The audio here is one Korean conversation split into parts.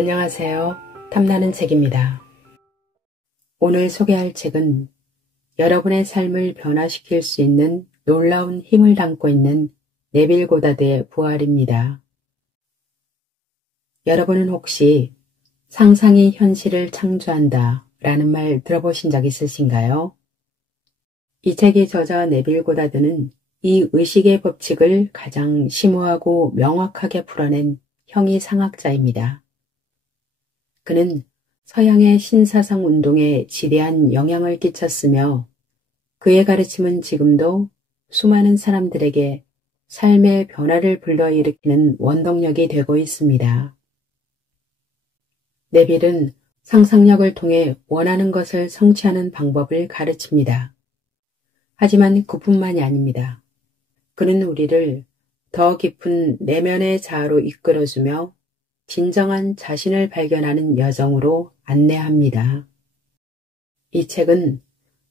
안녕하세요. 탐나는 책입니다. 오늘 소개할 책은 여러분의 삶을 변화시킬 수 있는 놀라운 힘을 담고 있는 네빌 고다드의 부활입니다. 여러분은 혹시 상상이 현실을 창조한다 라는 말 들어보신 적 있으신가요? 이 책의 저자 네빌 고다드는 이 의식의 법칙을 가장 심오하고 명확하게 풀어낸 형이상학자입니다. 그는 서양의 신사상 운동에 지대한 영향을 끼쳤으며 그의 가르침은 지금도 수많은 사람들에게 삶의 변화를 불러일으키는 원동력이 되고 있습니다. 네빌은 상상력을 통해 원하는 것을 성취하는 방법을 가르칩니다. 하지만 그뿐만이 아닙니다. 그는 우리를 더 깊은 내면의 자아로 이끌어주며 진정한 자신을 발견하는 여정으로 안내합니다. 이 책은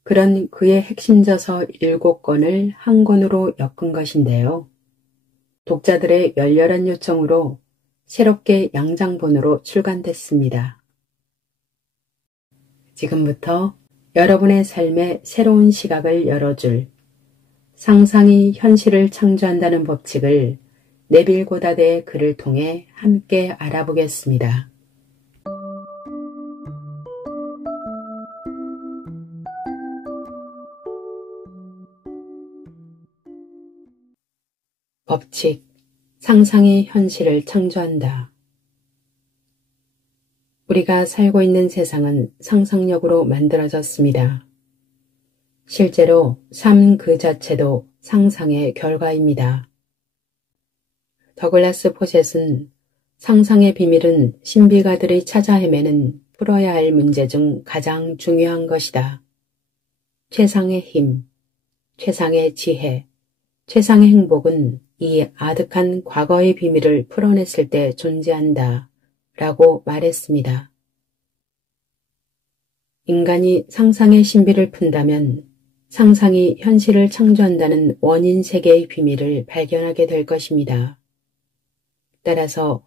그런 그의 핵심저서 7권을 한 권으로 엮은 것인데요. 독자들의 열렬한 요청으로 새롭게 양장본으로 출간됐습니다. 지금부터 여러분의 삶에 새로운 시각을 열어줄 상상이 현실을 창조한다는 법칙을 네빌 고다드의 글을 통해 함께 알아보겠습니다. 법칙, 상상이 현실을 창조한다. 우리가 살고 있는 세상은 상상력으로 만들어졌습니다. 실제로 삶 그 자체도 상상의 결과입니다. 더글라스 포셋은 상상의 비밀은 신비가들이 찾아 헤매는 풀어야 할 문제 중 가장 중요한 것이다. 최상의 힘, 최상의 지혜, 최상의 행복은 이 아득한 과거의 비밀을 풀어냈을 때 존재한다 라고 말했습니다. 인간이 상상의 신비를 푼다면 상상이 현실을 창조한다는 원인 세계의 비밀을 발견하게 될 것입니다. 따라서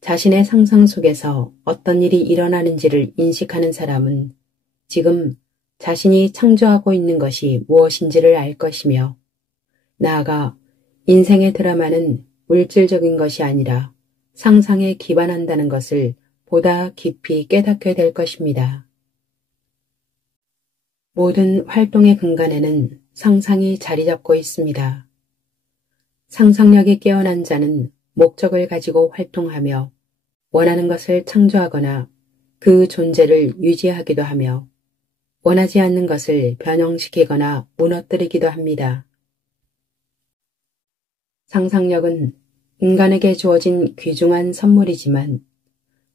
자신의 상상 속에서 어떤 일이 일어나는지를 인식하는 사람은 지금 자신이 창조하고 있는 것이 무엇인지를 알 것이며 나아가 인생의 드라마는 물질적인 것이 아니라 상상에 기반한다는 것을 보다 깊이 깨닫게 될 것입니다. 모든 활동의 근간에는 상상이 자리 잡고 있습니다. 상상력이 깨어난 자는 목적을 가지고 활동하며 원하는 것을 창조하거나 그 존재를 유지하기도 하며 원하지 않는 것을 변형시키거나 무너뜨리기도 합니다. 상상력은 인간에게 주어진 귀중한 선물이지만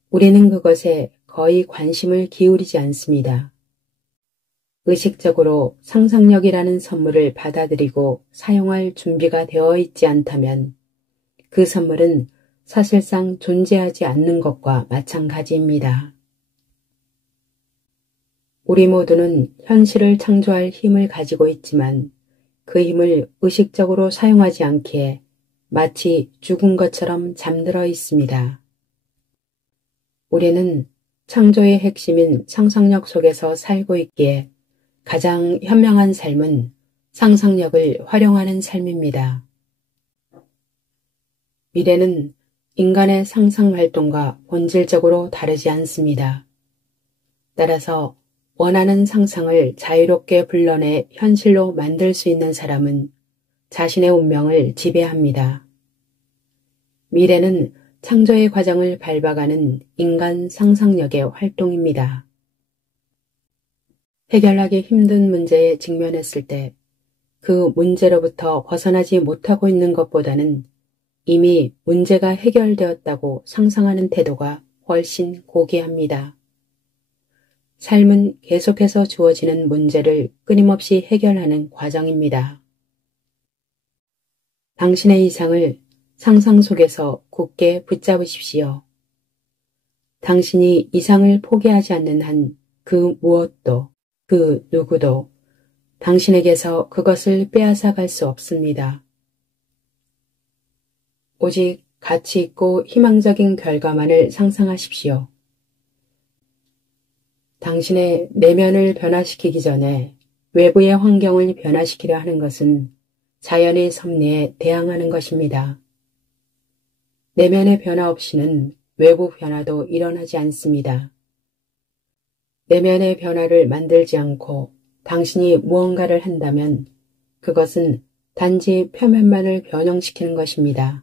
우리는 그것에 거의 관심을 기울이지 않습니다. 의식적으로 상상력이라는 선물을 받아들이고 사용할 준비가 되어 있지 않다면 그 선물은 사실상 존재하지 않는 것과 마찬가지입니다. 우리 모두는 현실을 창조할 힘을 가지고 있지만 그 힘을 의식적으로 사용하지 않기에 마치 죽은 것처럼 잠들어 있습니다. 우리는 창조의 핵심인 상상력 속에서 살고 있기에 가장 현명한 삶은 상상력을 활용하는 삶입니다. 미래는 인간의 상상활동과 본질적으로 다르지 않습니다. 따라서 원하는 상상을 자유롭게 불러내 현실로 만들 수 있는 사람은 자신의 운명을 지배합니다. 미래는 창조의 과정을 밟아가는 인간 상상력의 활동입니다. 해결하기 힘든 문제에 직면했을 때 그 문제로부터 벗어나지 못하고 있는 것보다는 이미 문제가 해결되었다고 상상하는 태도가 훨씬 고귀합니다. 삶은 계속해서 주어지는 문제를 끊임없이 해결하는 과정입니다. 당신의 이상을 상상 속에서 굳게 붙잡으십시오. 당신이 이상을 포기하지 않는 한 그 무엇도 그 누구도 당신에게서 그것을 빼앗아 갈 수 없습니다. 오직 가치 있고 희망적인 결과만을 상상하십시오. 당신의 내면을 변화시키기 전에 외부의 환경을 변화시키려 하는 것은 자연의 섭리에 대항하는 것입니다. 내면의 변화 없이는 외부 변화도 일어나지 않습니다. 내면의 변화를 만들지 않고 당신이 무언가를 한다면 그것은 단지 표면만을 변형시키는 것입니다.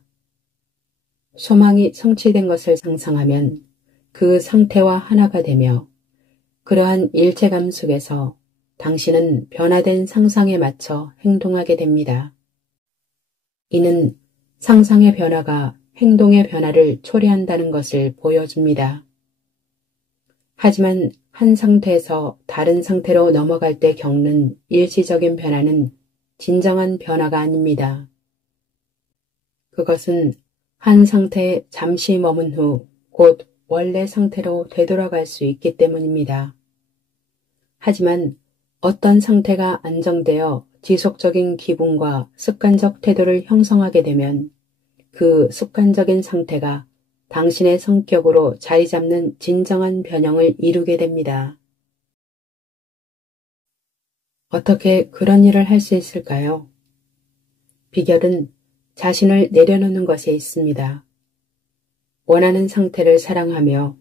소망이 성취된 것을 상상하면 그 상태와 하나가 되며 그러한 일체감 속에서 당신은 변화된 상상에 맞춰 행동하게 됩니다. 이는 상상의 변화가 행동의 변화를 초래한다는 것을 보여줍니다. 하지만 한 상태에서 다른 상태로 넘어갈 때 겪는 일시적인 변화는 진정한 변화가 아닙니다. 그것은 한 상태에 잠시 머문 후 곧 원래 상태로 되돌아갈 수 있기 때문입니다. 하지만 어떤 상태가 안정되어 지속적인 기분과 습관적 태도를 형성하게 되면 그 습관적인 상태가 당신의 성격으로 자리 잡는 진정한 변형을 이루게 됩니다. 어떻게 그런 일을 할 수 있을까요? 비결은 자신을 내려놓는 것에 있습니다. 원하는 상태를 사랑하며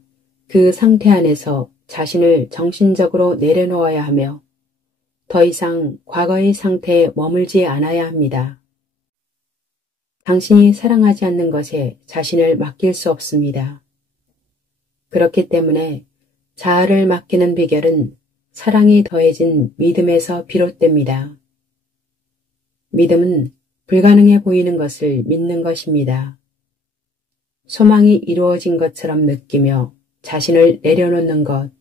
그 상태 안에서 자신을 정신적으로 내려놓아야 하며 더 이상 과거의 상태에 머물지 않아야 합니다. 당신이 사랑하지 않는 것에 자신을 맡길 수 없습니다. 그렇기 때문에 자아를 맡기는 비결은 사랑이 더해진 믿음에서 비롯됩니다. 믿음은 불가능해 보이는 것을 믿는 것입니다. 소망이 이루어진 것처럼 느끼며 자신을 내려놓는 것,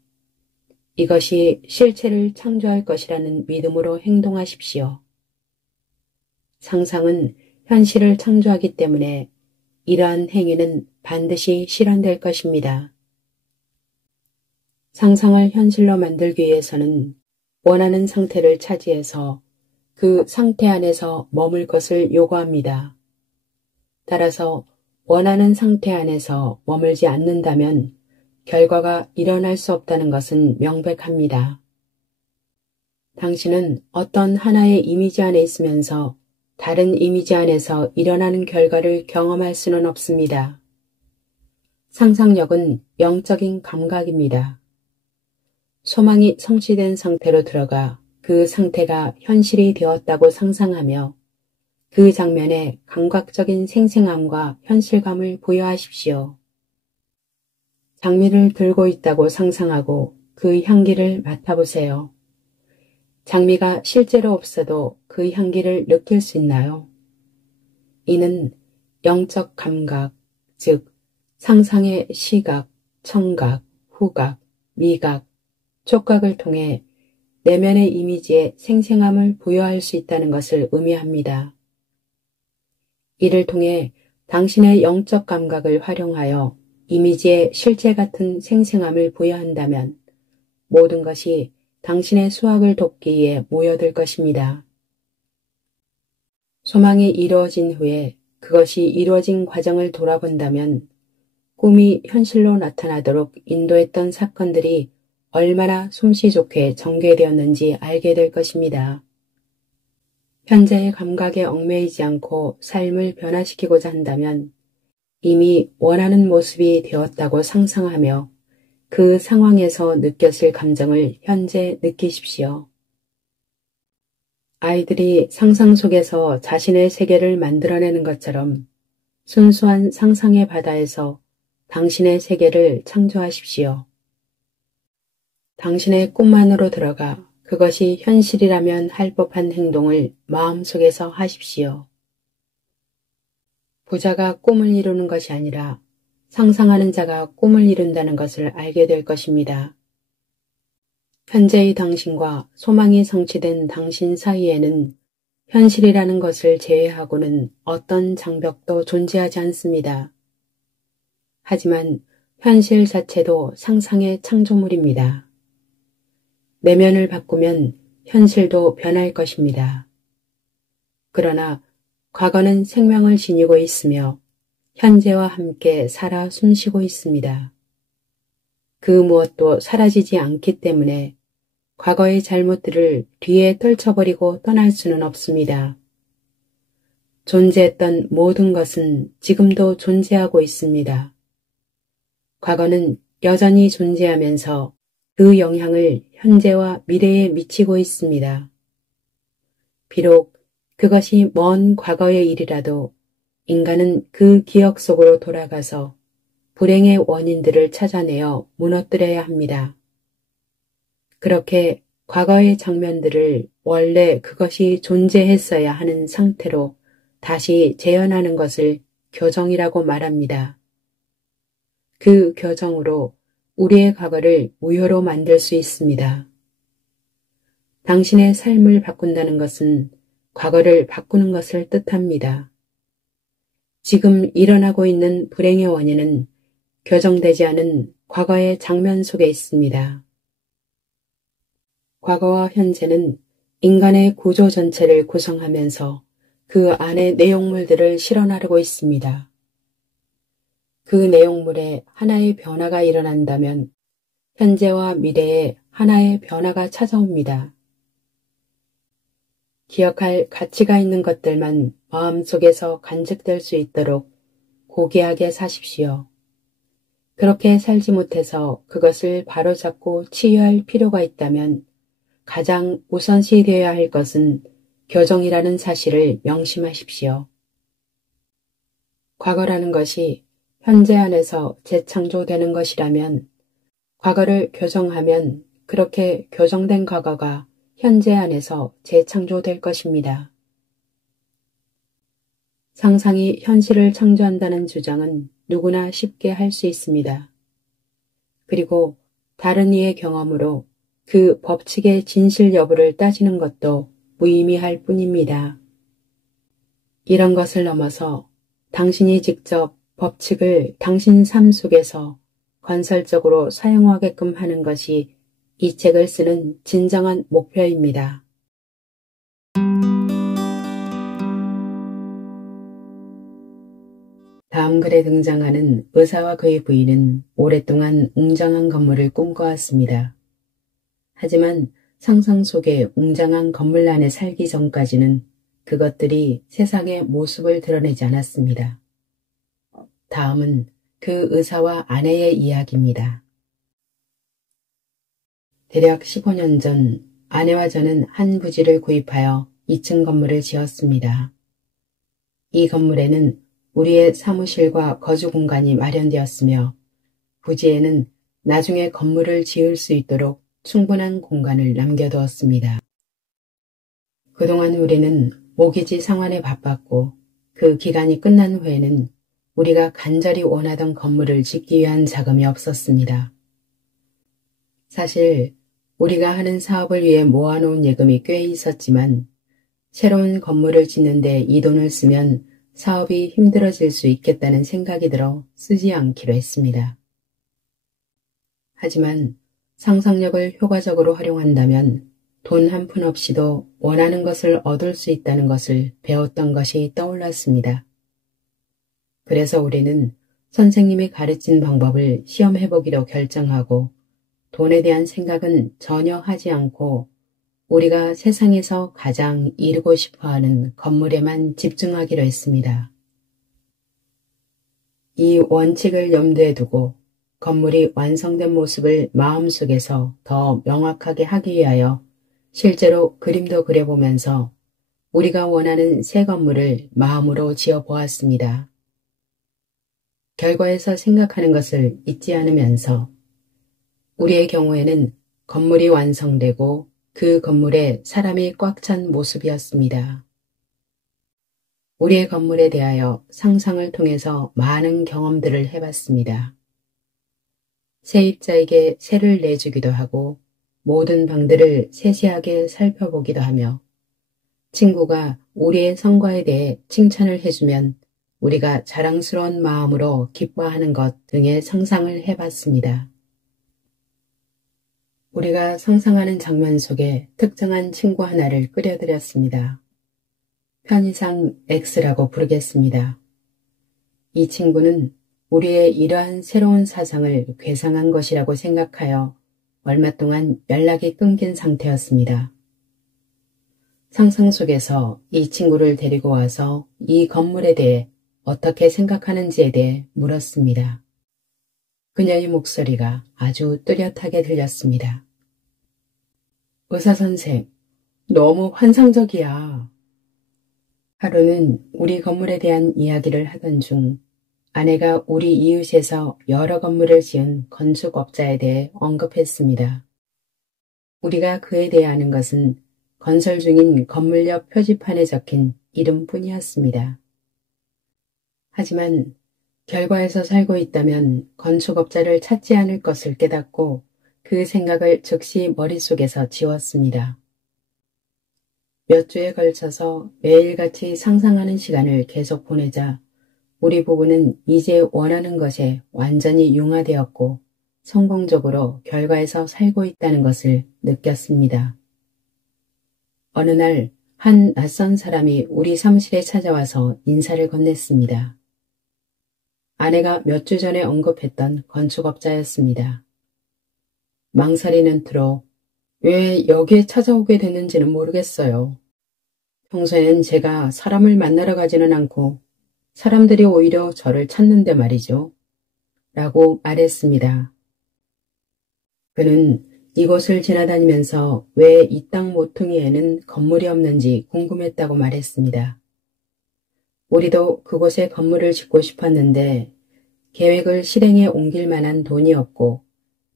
이것이 실체를 창조할 것이라는 믿음으로 행동하십시오. 상상은 현실을 창조하기 때문에 이러한 행위는 반드시 실현될 것입니다. 상상을 현실로 만들기 위해서는 원하는 상태를 차지해서 그 상태 안에서 머물 것을 요구합니다. 따라서 원하는 상태 안에서 머물지 않는다면 결과가 일어날 수 없다는 것은 명백합니다. 당신은 어떤 하나의 이미지 안에 있으면서 다른 이미지 안에서 일어나는 결과를 경험할 수는 없습니다. 상상력은 영적인 감각입니다. 소망이 성취된 상태로 들어가 그 상태가 현실이 되었다고 상상하며 그 장면에 감각적인 생생함과 현실감을 부여하십시오. 장미를 들고 있다고 상상하고 그 향기를 맡아보세요. 장미가 실제로 없어도 그 향기를 느낄 수 있나요? 이는 영적 감각, 즉 상상의 시각, 청각, 후각, 미각, 촉각을 통해 내면의 이미지에 생생함을 부여할 수 있다는 것을 의미합니다. 이를 통해 당신의 영적 감각을 활용하여 이미지에 실제 같은 생생함을 부여한다면 모든 것이 당신의 수학을 돕기 위해 모여들 것입니다. 소망이 이루어진 후에 그것이 이루어진 과정을 돌아본다면 꿈이 현실로 나타나도록 인도했던 사건들이 얼마나 솜씨 좋게 전개되었는지 알게 될 것입니다. 현재의 감각에 얽매이지 않고 삶을 변화시키고자 한다면 이미 원하는 모습이 되었다고 상상하며 그 상황에서 느꼈을 감정을 현재 느끼십시오. 아이들이 상상 속에서 자신의 세계를 만들어내는 것처럼 순수한 상상의 바다에서 당신의 세계를 창조하십시오. 당신의 꿈 안으로 들어가 그것이 현실이라면 할 법한 행동을 마음속에서 하십시오. 부자가 꿈을 이루는 것이 아니라 상상하는 자가 꿈을 이룬다는 것을 알게 될 것입니다. 현재의 당신과 소망이 성취된 당신 사이에는 현실이라는 것을 제외하고는 어떤 장벽도 존재하지 않습니다. 하지만 현실 자체도 상상의 창조물입니다. 내면을 바꾸면 현실도 변할 것입니다. 그러나 과거는 생명을 지니고 있으며 현재와 함께 살아 숨쉬고 있습니다. 그 무엇도 사라지지 않기 때문에 과거의 잘못들을 뒤에 떨쳐버리고 떠날 수는 없습니다. 존재했던 모든 것은 지금도 존재하고 있습니다. 과거는 여전히 존재하면서 그 영향을 현재와 미래에 미치고 있습니다. 비록 그것이 먼 과거의 일이라도 인간은 그 기억 속으로 돌아가서 불행의 원인들을 찾아내어 무너뜨려야 합니다. 그렇게 과거의 장면들을 원래 그것이 존재했어야 하는 상태로 다시 재현하는 것을 교정이라고 말합니다. 그 교정으로 우리의 과거를 무효로 만들 수 있습니다. 당신의 삶을 바꾼다는 것은 과거를 바꾸는 것을 뜻합니다. 지금 일어나고 있는 불행의 원인은 교정되지 않은 과거의 장면 속에 있습니다. 과거와 현재는 인간의 구조 전체를 구성하면서 그 안의 내용물들을 실현하려고 있습니다. 그 내용물에 하나의 변화가 일어난다면 현재와 미래에 하나의 변화가 찾아옵니다. 기억할 가치가 있는 것들만 마음속에서 간직될 수 있도록 고귀하게 사십시오. 그렇게 살지 못해서 그것을 바로잡고 치유할 필요가 있다면 가장 우선시 되어야 할 것은 교정이라는 사실을 명심하십시오. 과거라는 것이 현재 안에서 재창조되는 것이라면 과거를 교정하면 그렇게 교정된 과거가 현재 안에서 재창조될 것입니다. 상상이 현실을 창조한다는 주장은 누구나 쉽게 할 수 있습니다. 그리고 다른 이의 경험으로 그 법칙의 진실 여부를 따지는 것도 무의미할 뿐입니다. 이런 것을 넘어서 당신이 직접 법칙을 당신 삶 속에서 건설적으로 사용하게끔 하는 것이 이 책을 쓰는 진정한 목표입니다. 다음 글에 등장하는 의사와 그의 부인은 오랫동안 웅장한 건물을 꿈꿔왔습니다. 하지만 상상 속의 웅장한 건물 안에 살기 전까지는 그것들이 세상의 모습을 드러내지 않았습니다. 다음은 그 의사와 아내의 이야기입니다. 대략 15년 전 아내와 저는 한 부지를 구입하여 2층 건물을 지었습니다. 이 건물에는 우리의 사무실과 거주 공간이 마련되었으며 부지에는 나중에 건물을 지을 수 있도록 충분한 공간을 남겨두었습니다. 그동안 우리는 모기지 상환에 바빴고 그 기간이 끝난 후에는 우리가 간절히 원하던 건물을 짓기 위한 자금이 없었습니다. 사실 우리가 하는 사업을 위해 모아놓은 예금이 꽤 있었지만 새로운 건물을 짓는데 이 돈을 쓰면 사업이 힘들어질 수 있겠다는 생각이 들어 쓰지 않기로 했습니다. 하지만 상상력을 효과적으로 활용한다면 돈 한 푼 없이도 원하는 것을 얻을 수 있다는 것을 배웠던 것이 떠올랐습니다. 그래서 우리는 선생님이 가르친 방법을 시험해보기로 결정하고 돈에 대한 생각은 전혀 하지 않고 우리가 세상에서 가장 이루고 싶어하는 건물에만 집중하기로 했습니다. 이 원칙을 염두에 두고 건물이 완성된 모습을 마음속에서 더 명확하게 하기 위하여 실제로 그림도 그려보면서 우리가 원하는 새 건물을 마음으로 지어보았습니다. 결과에서 생각하는 것을 잊지 않으면서 우리의 경우에는 건물이 완성되고 그 건물에 사람이 꽉 찬 모습이었습니다. 우리의 건물에 대하여 상상을 통해서 많은 경험들을 해봤습니다. 세입자에게 세를 내주기도 하고 모든 방들을 세세하게 살펴보기도 하며 친구가 우리의 성과에 대해 칭찬을 해주면 우리가 자랑스러운 마음으로 기뻐하는 것 등의 상상을 해봤습니다. 우리가 상상하는 장면 속에 특정한 친구 하나를 끌어들였습니다. 편의상 X라고 부르겠습니다. 이 친구는 우리의 이러한 새로운 사상을 괴상한 것이라고 생각하여 얼마 동안 연락이 끊긴 상태였습니다. 상상 속에서 이 친구를 데리고 와서 이 건물에 대해 어떻게 생각하는지에 대해 물었습니다. 그녀의 목소리가 아주 뚜렷하게 들렸습니다. 의사 선생, 너무 환상적이야. 하루는 우리 건물에 대한 이야기를 하던 중 아내가 우리 이웃에서 여러 건물을 지은 건축업자에 대해 언급했습니다. 우리가 그에 대해 아는 것은 건설 중인 건물 옆 표지판에 적힌 이름뿐이었습니다. 하지만 결과에서 살고 있다면 건축업자를 찾지 않을 것을 깨닫고 그 생각을 즉시 머릿속에서 지웠습니다. 몇 주에 걸쳐서 매일같이 상상하는 시간을 계속 보내자 우리 부부는 이제 원하는 것에 완전히 융화되었고 성공적으로 결과에서 살고 있다는 것을 느꼈습니다. 어느 날 한 낯선 사람이 우리 사무실에 찾아와서 인사를 건넸습니다. 아내가 몇 주 전에 언급했던 건축업자였습니다. 망설이는 투로 왜 여기에 찾아오게 됐는지는 모르겠어요. 평소에는 제가 사람을 만나러 가지는 않고 사람들이 오히려 저를 찾는데 말이죠. 라고 말했습니다. 그는 이곳을 지나다니면서 왜 이 땅 모퉁이에는 건물이 없는지 궁금했다고 말했습니다. 우리도 그곳에 건물을 짓고 싶었는데 계획을 실행에 옮길 만한 돈이 없고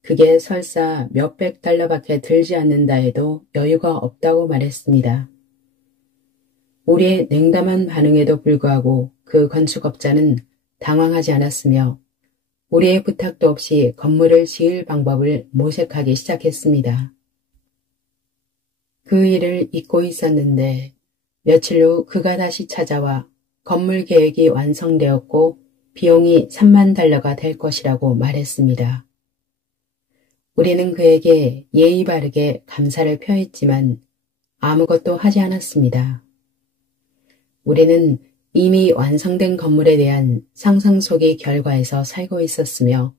그게 설사 몇백 달러밖에 들지 않는다 해도 여유가 없다고 말했습니다. 우리의 냉담한 반응에도 불구하고 그 건축업자는 당황하지 않았으며 우리의 부탁도 없이 건물을 지을 방법을 모색하기 시작했습니다. 그 일을 잊고 있었는데 며칠 후 그가 다시 찾아와 건물 계획이 완성되었고 비용이 3만 달러가 될 것이라고 말했습니다. 우리는 그에게 예의 바르게 감사를 표했지만 아무것도 하지 않았습니다. 우리는 이미 완성된 건물에 대한 상상 속의 결과에서 살고 있었으며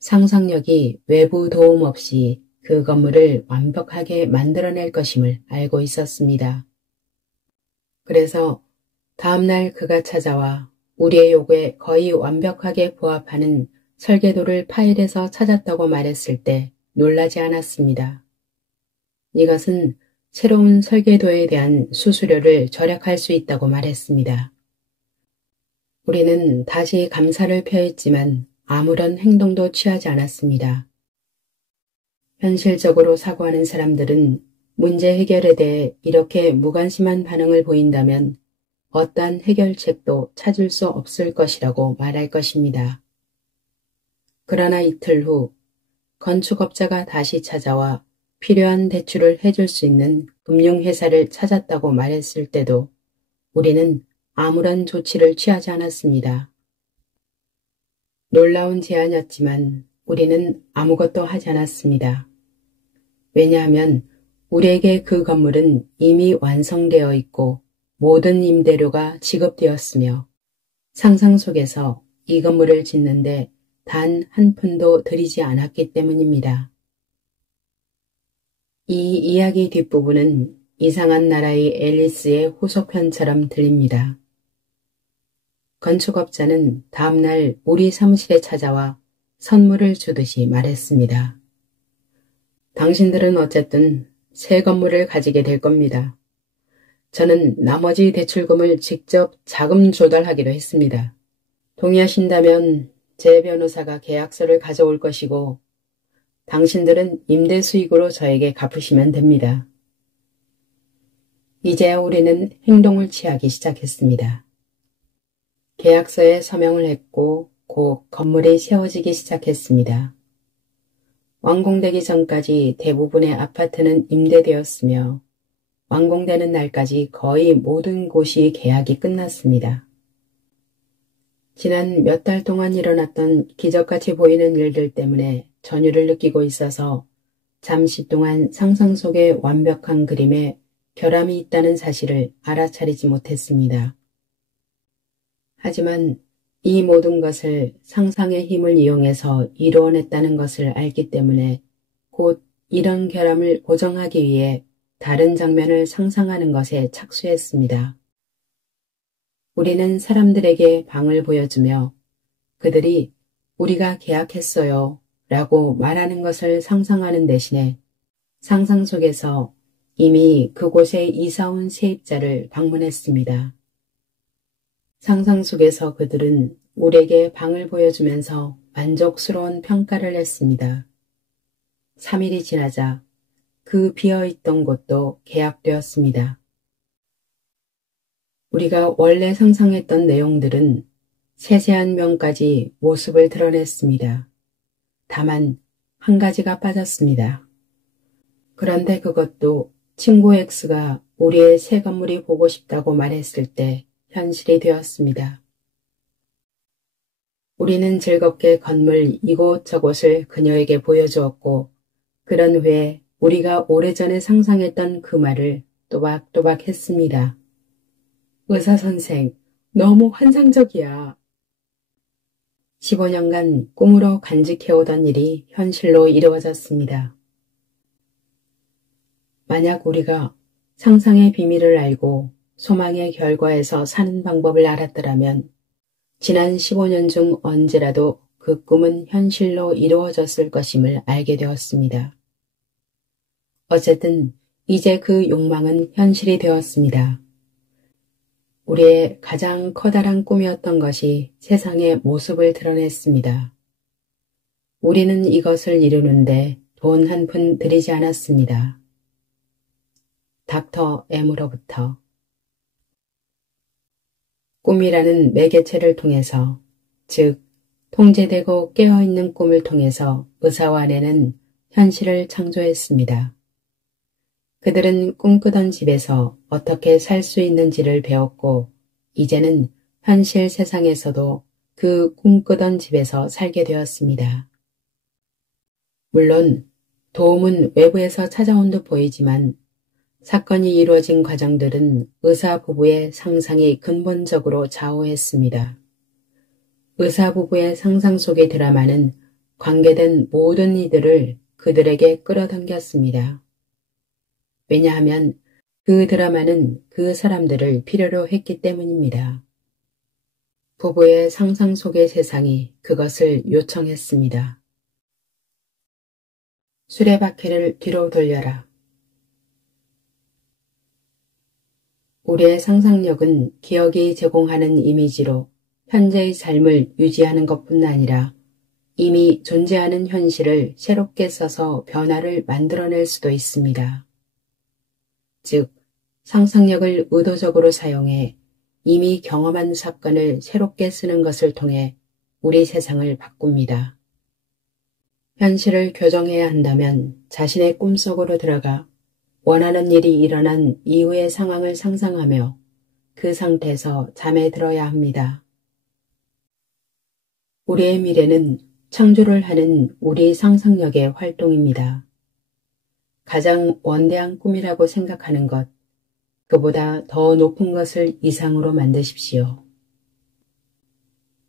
상상력이 외부 도움 없이 그 건물을 완벽하게 만들어낼 것임을 알고 있었습니다. 그래서 다음날 그가 찾아와 우리의 요구에 거의 완벽하게 부합하는 설계도를 파일에서 찾았다고 말했을 때 놀라지 않았습니다. 이것은 새로운 설계도에 대한 수수료를 절약할 수 있다고 말했습니다. 우리는 다시 감사를 표했지만 아무런 행동도 취하지 않았습니다. 현실적으로 사고하는 사람들은 문제 해결에 대해 이렇게 무관심한 반응을 보인다면 어떠한 해결책도 찾을 수 없을 것이라고 말할 것입니다. 그러나 이틀 후 건축업자가 다시 찾아와 필요한 대출을 해줄 수 있는 금융회사를 찾았다고 말했을 때도 우리는 아무런 조치를 취하지 않았습니다. 놀라운 제안이었지만 우리는 아무것도 하지 않았습니다. 왜냐하면 우리에게 그 건물은 이미 완성되어 있고 모든 임대료가 지급되었으며 상상 속에서 이 건물을 짓는데 단 한 푼도 들이지 않았기 때문입니다. 이 이야기 뒷부분은 이상한 나라의 앨리스의 후속편처럼 들립니다. 건축업자는 다음날 우리 사무실에 찾아와 선물을 주듯이 말했습니다. 당신들은 어쨌든 새 건물을 가지게 될 겁니다. 저는 나머지 대출금을 직접 자금 조달하기로 했습니다. 동의하신다면 제 변호사가 계약서를 가져올 것이고 당신들은 임대 수익으로 저에게 갚으시면 됩니다. 이제야 우리는 행동을 취하기 시작했습니다. 계약서에 서명을 했고 곧 건물이 세워지기 시작했습니다. 완공되기 전까지 대부분의 아파트는 임대되었으며 완공되는 날까지 거의 모든 곳이 계약이 끝났습니다. 지난 몇 달 동안 일어났던 기적같이 보이는 일들 때문에 전율을 느끼고 있어서 잠시 동안 상상 속의 완벽한 그림에 결함이 있다는 사실을 알아차리지 못했습니다. 하지만 이 모든 것을 상상의 힘을 이용해서 이루어냈다는 것을 알기 때문에 곧 이런 결함을 고정하기 위해 다른 장면을 상상하는 것에 착수했습니다. 우리는 사람들에게 방을 보여주며 그들이 우리가 계약했어요 라고 말하는 것을 상상하는 대신에 상상 속에서 이미 그곳에 이사온 세입자를 방문했습니다. 상상 속에서 그들은 우리에게 방을 보여주면서 만족스러운 평가를 했습니다. 3일이 지나자 그 비어있던 곳도 계약되었습니다. 우리가 원래 상상했던 내용들은 세세한 면까지 모습을 드러냈습니다. 다만 한 가지가 빠졌습니다. 그런데 그것도 친구 X가 우리의 새 건물이 보고 싶다고 말했을 때 현실이 되었습니다. 우리는 즐겁게 건물 이곳저곳을 그녀에게 보여주었고 그런 후에 우리가 오래전에 상상했던 그 말을 또박또박 했습니다. 의사 선생, 너무 환상적이야. 15년간 꿈으로 간직해오던 일이 현실로 이루어졌습니다. 만약 우리가 상상의 비밀을 알고 소망의 결과에서 사는 방법을 알았더라면 지난 15년 중 언제라도 그 꿈은 현실로 이루어졌을 것임을 알게 되었습니다. 어쨌든 이제 그 욕망은 현실이 되었습니다. 우리의 가장 커다란 꿈이었던 것이 세상의 모습을 드러냈습니다. 우리는 이것을 이루는데 돈 한 푼 들이지 않았습니다. 닥터 M으로부터 꿈이라는 매개체를 통해서, 즉 통제되고 깨어있는 꿈을 통해서 의사와 아내는 현실을 창조했습니다. 그들은 꿈꾸던 집에서 어떻게 살 수 있는지를 배웠고 이제는 현실 세상에서도 그 꿈꾸던 집에서 살게 되었습니다. 물론 도움은 외부에서 찾아온 듯 보이지만 사건이 이루어진 과정들은 의사 부부의 상상이 근본적으로 좌우했습니다. 의사 부부의 상상 속의 드라마는 관계된 모든 이들을 그들에게 끌어당겼습니다. 왜냐하면 그 드라마는 그 사람들을 필요로 했기 때문입니다. 부부의 상상 속의 세상이 그것을 요청했습니다. 수레바퀴를 뒤로 돌려라. 우리의 상상력은 기억이 제공하는 이미지로 현재의 삶을 유지하는 것뿐 아니라 이미 존재하는 현실을 새롭게 써서 변화를 만들어낼 수도 있습니다. 즉, 상상력을 의도적으로 사용해 이미 경험한 사건을 새롭게 쓰는 것을 통해 우리 세상을 바꿉니다. 현실을 교정해야 한다면 자신의 꿈속으로 들어가 원하는 일이 일어난 이후의 상황을 상상하며 그 상태에서 잠에 들어야 합니다. 우리의 미래는 창조를 하는 우리 상상력의 활동입니다. 가장 원대한 꿈이라고 생각하는 것, 그보다 더 높은 것을 이상으로 만드십시오.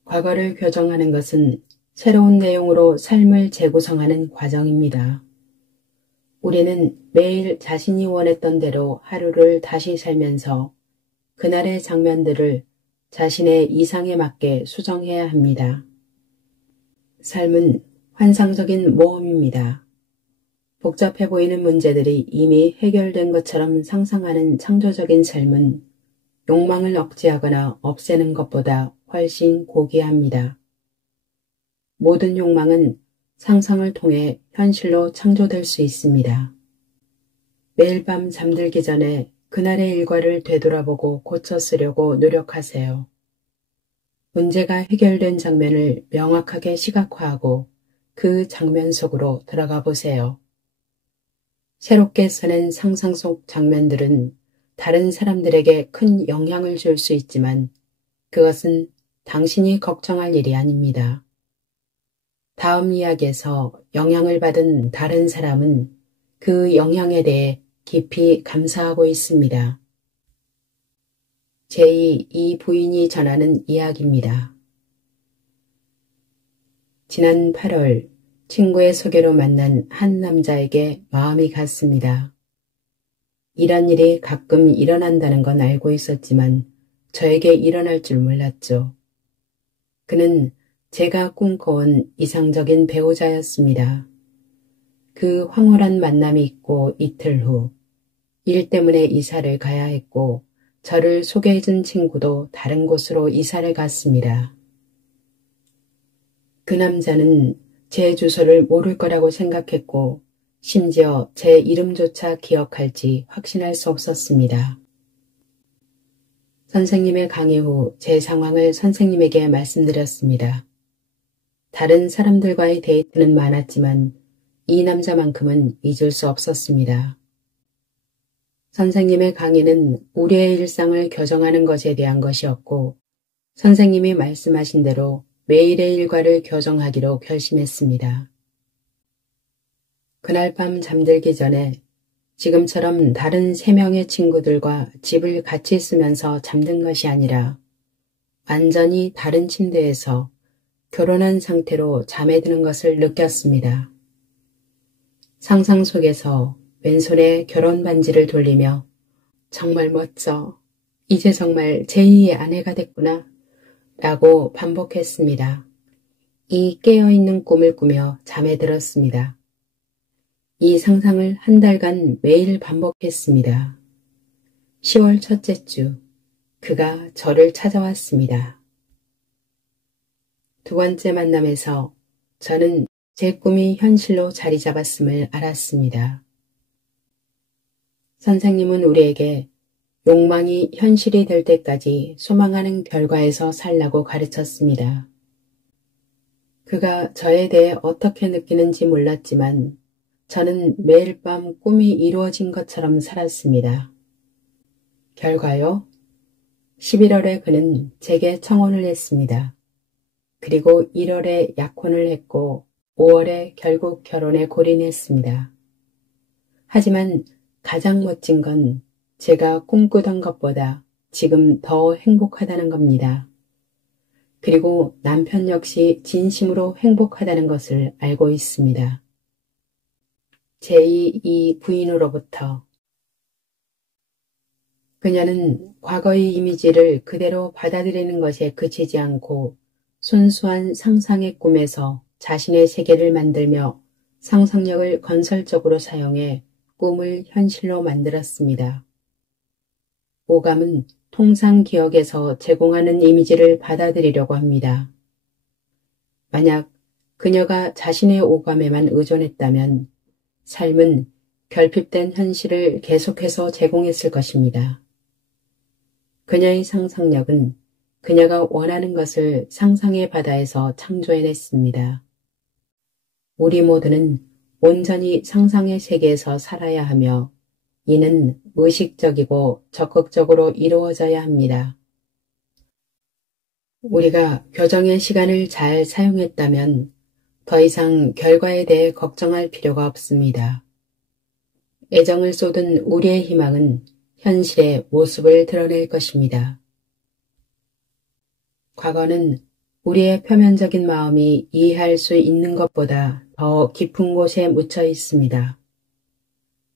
과거를 교정하는 것은 새로운 내용으로 삶을 재구성하는 과정입니다. 우리는 매일 자신이 원했던 대로 하루를 다시 살면서 그날의 장면들을 자신의 이상에 맞게 수정해야 합니다. 삶은 환상적인 모험입니다. 복잡해 보이는 문제들이 이미 해결된 것처럼 상상하는 창조적인 삶은 욕망을 억제하거나 없애는 것보다 훨씬 고귀합니다. 모든 욕망은 상상을 통해 현실로 창조될 수 있습니다. 매일 밤 잠들기 전에 그날의 일과를 되돌아보고 고쳐 쓰려고 노력하세요. 문제가 해결된 장면을 명확하게 시각화하고 그 장면 속으로 들어가 보세요. 새롭게 써낸 상상 속 장면들은 다른 사람들에게 큰 영향을 줄 수 있지만 그것은 당신이 걱정할 일이 아닙니다. 다음 이야기에서 영향을 받은 다른 사람은 그 영향에 대해 깊이 감사하고 있습니다. 제2 이 부인이 전하는 이야기입니다. 지난 8월 친구의 소개로 만난 한 남자에게 마음이 갔습니다. 이런 일이 가끔 일어난다는 건 알고 있었지만 저에게 일어날 줄 몰랐죠. 그는 제가 꿈꿔온 이상적인 배우자였습니다. 그 황홀한 만남이 있고 이틀 후 일 때문에 이사를 가야 했고 저를 소개해준 친구도 다른 곳으로 이사를 갔습니다. 그 남자는 제 주소를 모를 거라고 생각했고 심지어 제 이름조차 기억할지 확신할 수 없었습니다. 선생님의 강의 후 제 상황을 선생님에게 말씀드렸습니다. 다른 사람들과의 데이트는 많았지만 이 남자만큼은 잊을 수 없었습니다. 선생님의 강의는 우리의 일상을 교정하는 것에 대한 것이었고 선생님이 말씀하신 대로 매일의 일과를 교정하기로 결심했습니다. 그날 밤 잠들기 전에 지금처럼 다른 3명의 친구들과 집을 같이 쓰면서 잠든 것이 아니라 완전히 다른 침대에서 결혼한 상태로 잠에 드는 것을 느꼈습니다. 상상 속에서 왼손에 결혼 반지를 돌리며 정말 멋져. 이제 정말 제2의 아내가 됐구나. 라고 반복했습니다. 이 깨어있는 꿈을 꾸며 잠에 들었습니다. 이 상상을 한 달간 매일 반복했습니다. 10월 첫째 주, 그가 저를 찾아왔습니다. 두 번째 만남에서 저는 제 꿈이 현실로 자리 잡았음을 알았습니다. 선생님은 우리에게 욕망이 현실이 될 때까지 소망하는 결과에서 살라고 가르쳤습니다. 그가 저에 대해 어떻게 느끼는지 몰랐지만 저는 매일 밤 꿈이 이루어진 것처럼 살았습니다. 결과요? 11월에 그는 제게 청혼을 했습니다. 그리고 1월에 약혼을 했고 5월에 결국 결혼에 골인했습니다. 하지만 가장 멋진 건 제가 꿈꾸던 것보다 지금 더 행복하다는 겁니다. 그리고 남편 역시 진심으로 행복하다는 것을 알고 있습니다. 제2이 부인으로부터 그녀는 과거의 이미지를 그대로 받아들이는 것에 그치지 않고 순수한 상상의 꿈에서 자신의 세계를 만들며 상상력을 건설적으로 사용해 꿈을 현실로 만들었습니다. 오감은 통상 기억에서 제공하는 이미지를 받아들이려고 합니다. 만약 그녀가 자신의 오감에만 의존했다면 삶은 결핍된 현실을 계속해서 제공했을 것입니다. 그녀의 상상력은 그녀가 원하는 것을 상상의 바다에서 창조해냈습니다. 우리 모두는 온전히 상상의 세계에서 살아야 하며 이는 의식적이고 적극적으로 이루어져야 합니다. 우리가 교정의 시간을 잘 사용했다면 더 이상 결과에 대해 걱정할 필요가 없습니다. 애정을 쏟은 우리의 희망은 현실의 모습을 드러낼 것입니다. 과거는 우리의 표면적인 마음이 이해할 수 있는 것보다 더 깊은 곳에 묻혀 있습니다.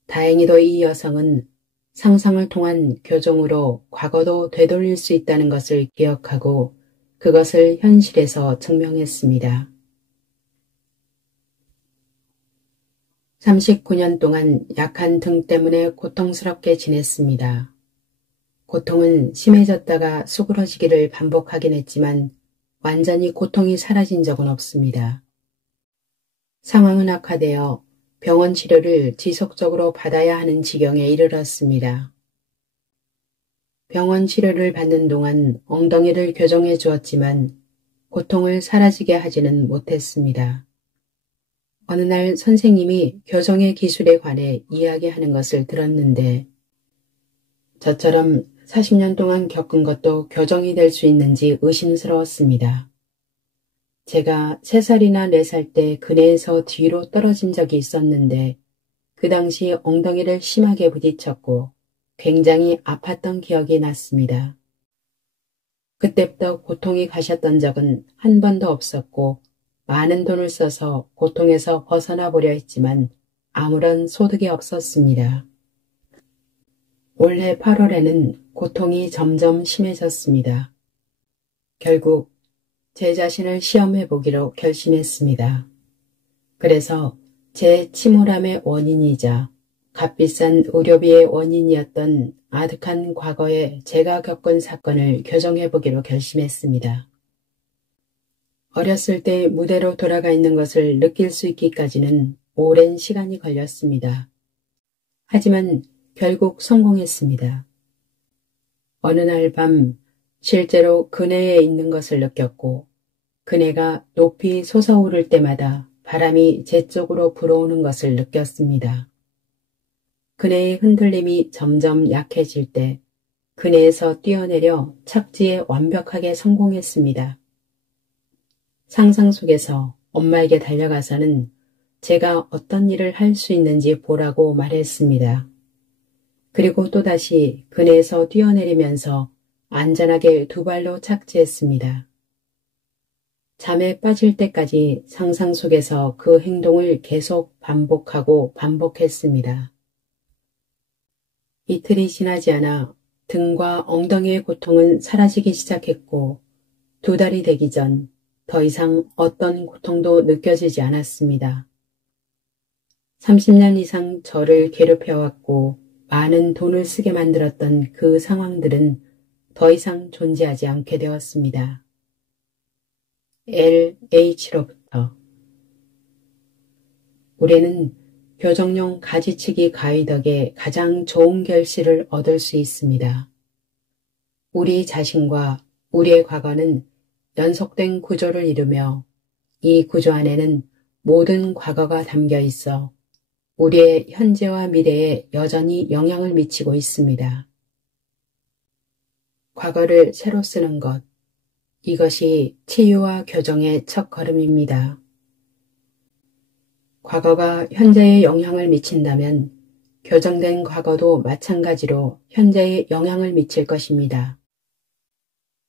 다행히도 이 여성은 상상을 통한 교정으로 과거도 되돌릴 수 있다는 것을 기억하고 그것을 현실에서 증명했습니다. 39년 동안 약한 등 때문에 고통스럽게 지냈습니다. 고통은 심해졌다가 수그러지기를 반복하긴 했지만 완전히 고통이 사라진 적은 없습니다. 상황은 악화되어 병원 치료를 지속적으로 받아야 하는 지경에 이르렀습니다. 병원 치료를 받는 동안 엉덩이를 교정해 주었지만 고통을 사라지게 하지는 못했습니다. 어느 날 선생님이 교정의 기술에 관해 이야기하는 것을 들었는데 저처럼 40년 동안 겪은 것도 교정이 될 수 있는지 의심스러웠습니다. 제가 3살이나 4살 때 그네에서 뒤로 떨어진 적이 있었는데 그 당시 엉덩이를 심하게 부딪혔고 굉장히 아팠던 기억이 났습니다. 그때부터 고통이 가셨던 적은 한 번도 없었고 많은 돈을 써서 고통에서 벗어나 보려 했지만 아무런 소득이 없었습니다. 올해 8월에는 고통이 점점 심해졌습니다. 결국 제 자신을 시험해 보기로 결심했습니다. 그래서 제 침울함의 원인이자 값비싼 의료비의 원인이었던 아득한 과거에 제가 겪은 사건을 교정해 보기로 결심했습니다. 어렸을 때 무대로 돌아가 있는 것을 느낄 수 있기까지는 오랜 시간이 걸렸습니다. 하지만 결국 성공했습니다. 어느 날 밤 실제로 그네에 있는 것을 느꼈고 그네가 높이 솟아오를 때마다 바람이 제 쪽으로 불어오는 것을 느꼈습니다. 그네의 흔들림이 점점 약해질 때 그네에서 뛰어내려 착지에 완벽하게 성공했습니다. 상상 속에서 엄마에게 달려가서는 제가 어떤 일을 할 수 있는지 보라고 말했습니다. 그리고 또다시 그네에서 뛰어내리면서 안전하게 두 발로 착지했습니다. 잠에 빠질 때까지 상상 속에서 그 행동을 계속 반복하고 반복했습니다. 이틀이 지나지 않아 등과 엉덩이의 고통은 사라지기 시작했고 2달이 되기 전 더 이상 어떤 고통도 느껴지지 않았습니다. 30년 이상 저를 괴롭혀왔고 많은 돈을 쓰게 만들었던 그 상황들은 더 이상 존재하지 않게 되었습니다. LH로부터 우리는 교정용 가지치기 가위 덕에 가장 좋은 결실을 얻을 수 있습니다. 우리 자신과 우리의 과거는 연속된 구조를 이루며 이 구조 안에는 모든 과거가 담겨 있어 우리의 현재와 미래에 여전히 영향을 미치고 있습니다. 과거를 새로 쓰는 것, 이것이 치유와 교정의 첫걸음입니다. 과거가 현재에 영향을 미친다면 교정된 과거도 마찬가지로 현재에 영향을 미칠 것입니다.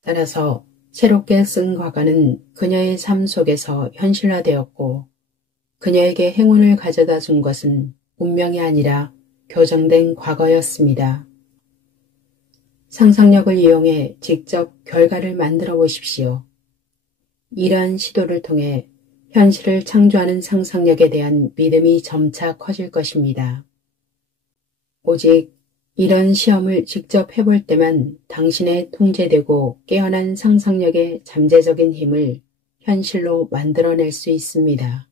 따라서 새롭게 쓴 과거는 그녀의 삶 속에서 현실화되었고 그녀에게 행운을 가져다 준 것은 운명이 아니라 교정된 과거였습니다. 상상력을 이용해 직접 결과를 만들어 보십시오. 이러한 시도를 통해 현실을 창조하는 상상력에 대한 믿음이 점차 커질 것입니다. 오직 이런 시험을 직접 해볼 때만 당신의 통제되고 깨어난 상상력의 잠재적인 힘을 현실로 만들어낼 수 있습니다.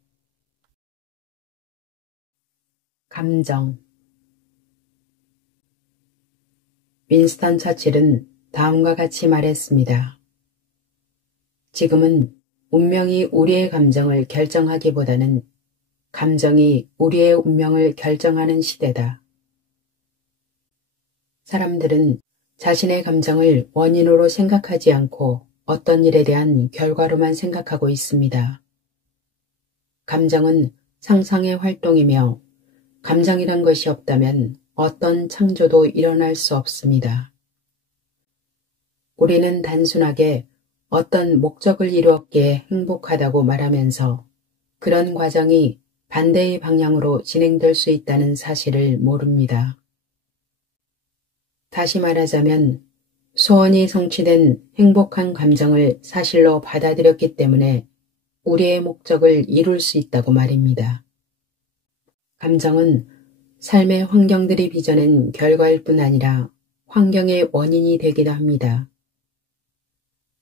감정. 윈스턴 처칠은 다음과 같이 말했습니다. 지금은 운명이 우리의 감정을 결정하기보다는 감정이 우리의 운명을 결정하는 시대다. 사람들은 자신의 감정을 원인으로 생각하지 않고 어떤 일에 대한 결과로만 생각하고 있습니다. 감정은 상상의 활동이며 감정이란 것이 없다면 어떤 창조도 일어날 수 없습니다. 우리는 단순하게 어떤 목적을 이루었기에 행복하다고 말하면서 그런 과정이 반대의 방향으로 진행될 수 있다는 사실을 모릅니다. 다시 말하자면 소원이 성취된 행복한 감정을 사실로 받아들였기 때문에 우리의 목적을 이룰 수 있다고 말입니다. 감정은 삶의 환경들이 빚어낸 결과일 뿐 아니라 환경의 원인이 되기도 합니다.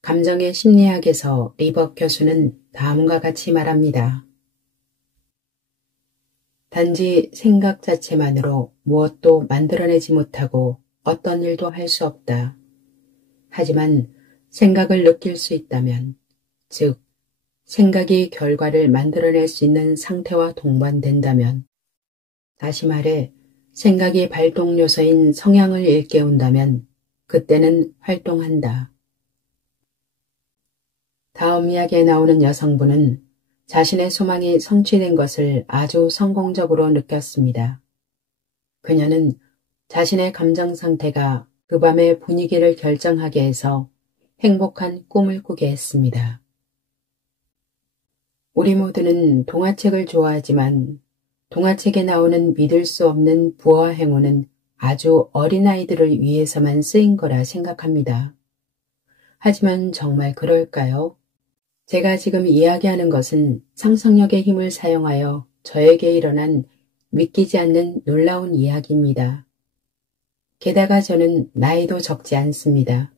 감정의 심리학에서 리버 교수는 다음과 같이 말합니다. 단지 생각 자체만으로 무엇도 만들어내지 못하고 어떤 일도 할 수 없다. 하지만 생각을 느낄 수 있다면, 즉 생각이 결과를 만들어낼 수 있는 상태와 동반된다면, 다시 말해 생각이 발동 요소인 성향을 일깨운다면 그때는 활동한다. 다음 이야기에 나오는 여성분은 자신의 소망이 성취된 것을 아주 성공적으로 느꼈습니다. 그녀는 자신의 감정 상태가 그 밤의 분위기를 결정하게 해서 행복한 꿈을 꾸게 했습니다. 우리 모두는 동화책을 좋아하지만 동화책에 나오는 믿을 수 없는 부와 행운은 아주 어린아이들을 위해서만 쓰인 거라 생각합니다. 하지만 정말 그럴까요? 제가 지금 이야기하는 것은 상상력의 힘을 사용하여 저에게 일어난 믿기지 않는 놀라운 이야기입니다. 게다가 저는 나이도 적지 않습니다.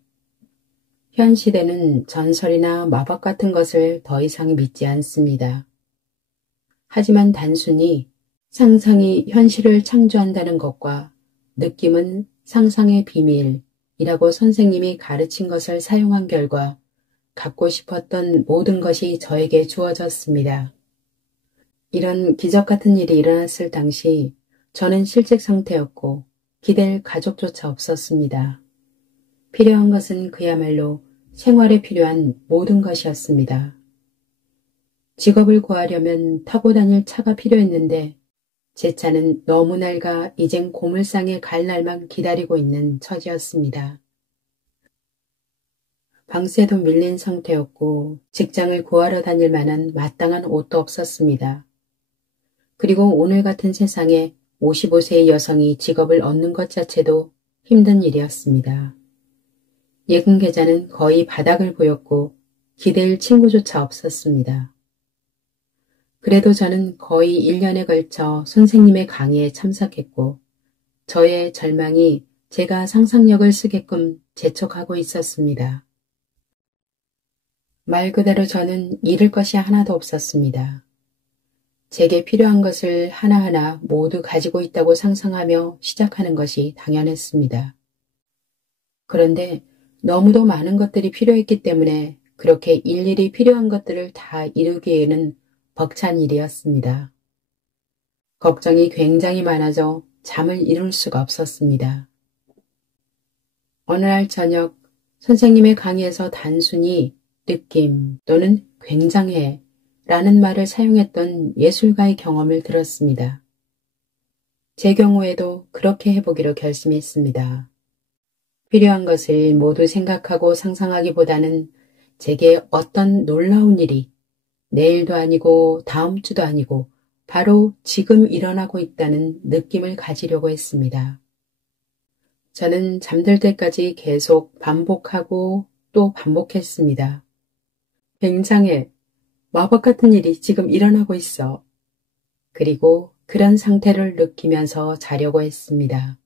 현 시대는 전설이나 마법 같은 것을 더 이상 믿지 않습니다. 하지만 단순히 상상이 현실을 창조한다는 것과 느낌은 상상의 비밀이라고 선생님이 가르친 것을 사용한 결과 갖고 싶었던 모든 것이 저에게 주어졌습니다. 이런 기적 같은 일이 일어났을 당시 저는 실직 상태였고 기댈 가족조차 없었습니다. 필요한 것은 그야말로 생활에 필요한 모든 것이었습니다. 직업을 구하려면 타고 다닐 차가 필요했는데 제 차는 너무 낡아 이젠 고물상에 갈 날만 기다리고 있는 처지였습니다. 방세도 밀린 상태였고 직장을 구하러 다닐 만한 마땅한 옷도 없었습니다. 그리고 오늘 같은 세상에 55세의 여성이 직업을 얻는 것 자체도 힘든 일이었습니다. 예금 계좌는 거의 바닥을 보였고 기댈 친구조차 없었습니다. 그래도 저는 거의 1년에 걸쳐 선생님의 강의에 참석했고 저의 절망이 제가 상상력을 쓰게끔 재촉하고 있었습니다. 말 그대로 저는 잃을 것이 하나도 없었습니다. 제게 필요한 것을 하나하나 모두 가지고 있다고 상상하며 시작하는 것이 당연했습니다. 그런데 너무도 많은 것들이 필요했기 때문에 그렇게 일일이 필요한 것들을 다 이루기에는 벅찬 일이었습니다. 걱정이 굉장히 많아져 잠을 이룰 수가 없었습니다. 어느 날 저녁 선생님의 강의에서 단순히 느낌 또는 굉장해 라는 말을 사용했던 예술가의 경험을 들었습니다. 제 경우에도 그렇게 해보기로 결심했습니다. 필요한 것을 모두 생각하고 상상하기보다는 제게 어떤 놀라운 일이 내일도 아니고 다음 주도 아니고 바로 지금 일어나고 있다는 느낌을 가지려고 했습니다. 저는 잠들 때까지 계속 반복하고 또 반복했습니다. 굉장해. 마법 같은 일이 지금 일어나고 있어. 그리고 그런 상태를 느끼면서 자려고 했습니다.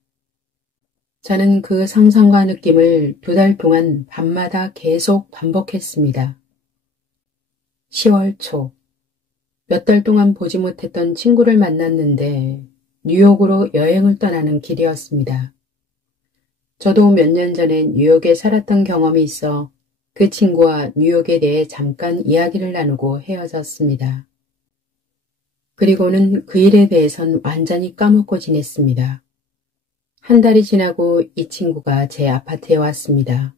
저는 그 상상과 느낌을 2달 동안 밤마다 계속 반복했습니다. 10월 초, 몇 달 동안 보지 못했던 친구를 만났는데 뉴욕으로 여행을 떠나는 길이었습니다. 저도 몇 년 전에 뉴욕에 살았던 경험이 있어 그 친구와 뉴욕에 대해 잠깐 이야기를 나누고 헤어졌습니다. 그리고는 그 일에 대해선 완전히 까먹고 지냈습니다. 한 달이 지나고 이 친구가 제 아파트에 왔습니다.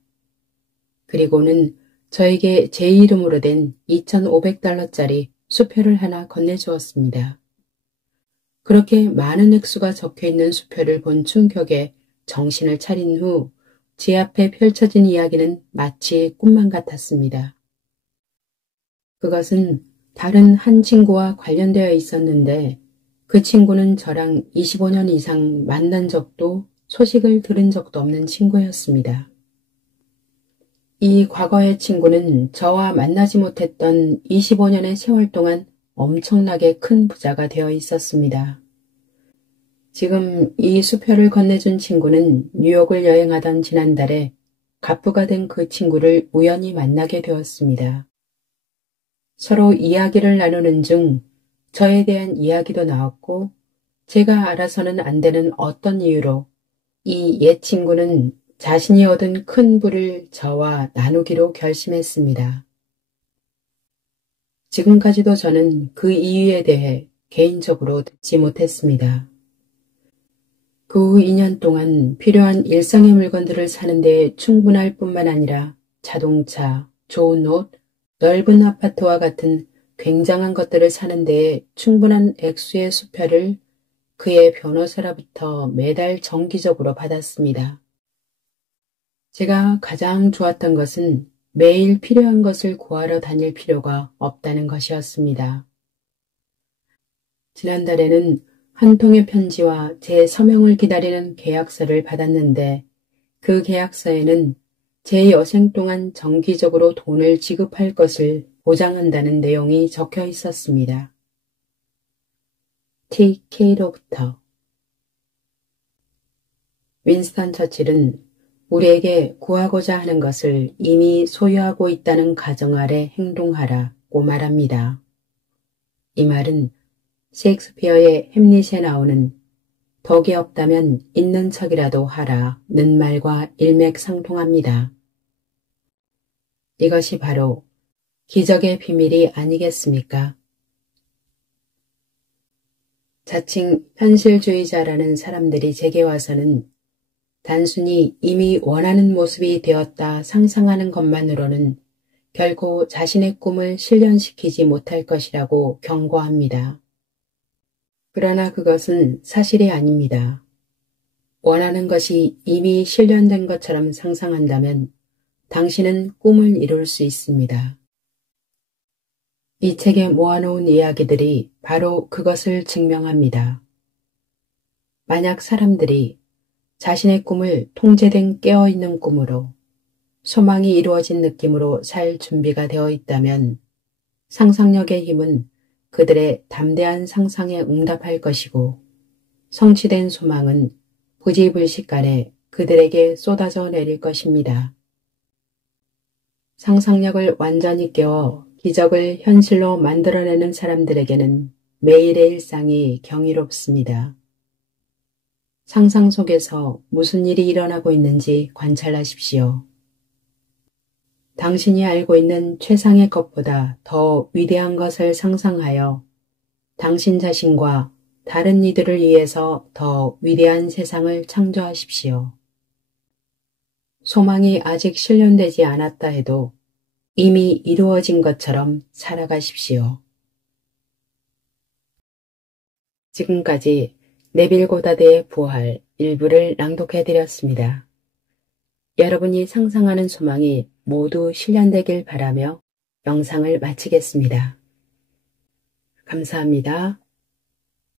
그리고는 저에게 제 이름으로 된 $2,500짜리 수표를 하나 건네주었습니다. 그렇게 많은 액수가 적혀있는 수표를 본 충격에 정신을 차린 후 제 앞에 펼쳐진 이야기는 마치 꿈만 같았습니다. 그것은 다른 한 친구와 관련되어 있었는데 그 친구는 저랑 25년 이상 만난 적도 소식을 들은 적도 없는 친구였습니다. 이 과거의 친구는 저와 만나지 못했던 25년의 세월 동안 엄청나게 큰 부자가 되어 있었습니다. 지금 이 수표를 건네준 친구는 뉴욕을 여행하던 지난달에 갑부가 된 그 친구를 우연히 만나게 되었습니다. 서로 이야기를 나누는 중 저에 대한 이야기도 나왔고 제가 알아서는 안 되는 어떤 이유로 이 옛 친구는 자신이 얻은 큰 부를 저와 나누기로 결심했습니다. 지금까지도 저는 그 이유에 대해 개인적으로 듣지 못했습니다. 그 후 2년 동안 필요한 일상의 물건들을 사는 데 충분할 뿐만 아니라 자동차, 좋은 옷, 넓은 아파트와 같은 굉장한 것들을 사는 데에 충분한 액수의 수표를 그의 변호사로부터 매달 정기적으로 받았습니다. 제가 가장 좋았던 것은 매일 필요한 것을 구하러 다닐 필요가 없다는 것이었습니다. 지난달에는 한 통의 편지와 제 서명을 기다리는 계약서를 받았는데 그 계약서에는 제 여생 동안 정기적으로 돈을 지급할 것을 보장한다는 내용이 적혀 있었습니다. T.K. 록터. 윈스턴 처칠은 우리에게 구하고자 하는 것을 이미 소유하고 있다는 가정 아래 행동하라고 말합니다. 이 말은 셰익스피어의 햄릿에 나오는 덕이 없다면 있는 척이라도 하라는 말과 일맥상통합니다. 이것이 바로 기적의 비밀이 아니겠습니까? 자칭 현실주의자라는 사람들이 제게 와서는 단순히 이미 원하는 모습이 되었다 상상하는 것만으로는 결코 자신의 꿈을 실현시키지 못할 것이라고 경고합니다. 그러나 그것은 사실이 아닙니다. 원하는 것이 이미 실현된 것처럼 상상한다면 당신은 꿈을 이룰 수 있습니다. 이 책에 모아놓은 이야기들이 바로 그것을 증명합니다. 만약 사람들이 자신의 꿈을 통제된 깨어있는 꿈으로 소망이 이루어진 느낌으로 살 준비가 되어 있다면 상상력의 힘은 그들의 담대한 상상에 응답할 것이고 성취된 소망은 부지불식간에 그들에게 쏟아져 내릴 것입니다. 상상력을 완전히 깨워 기적을 현실로 만들어내는 사람들에게는 매일의 일상이 경이롭습니다. 상상 속에서 무슨 일이 일어나고 있는지 관찰하십시오. 당신이 알고 있는 최상의 것보다 더 위대한 것을 상상하여 당신 자신과 다른 이들을 위해서 더 위대한 세상을 창조하십시오. 소망이 아직 실현되지 않았다 해도 이미 이루어진 것처럼 살아가십시오. 지금까지 네빌 고다드의 부활 일부를 낭독해드렸습니다. 여러분이 상상하는 소망이 모두 실현되길 바라며 영상을 마치겠습니다. 감사합니다.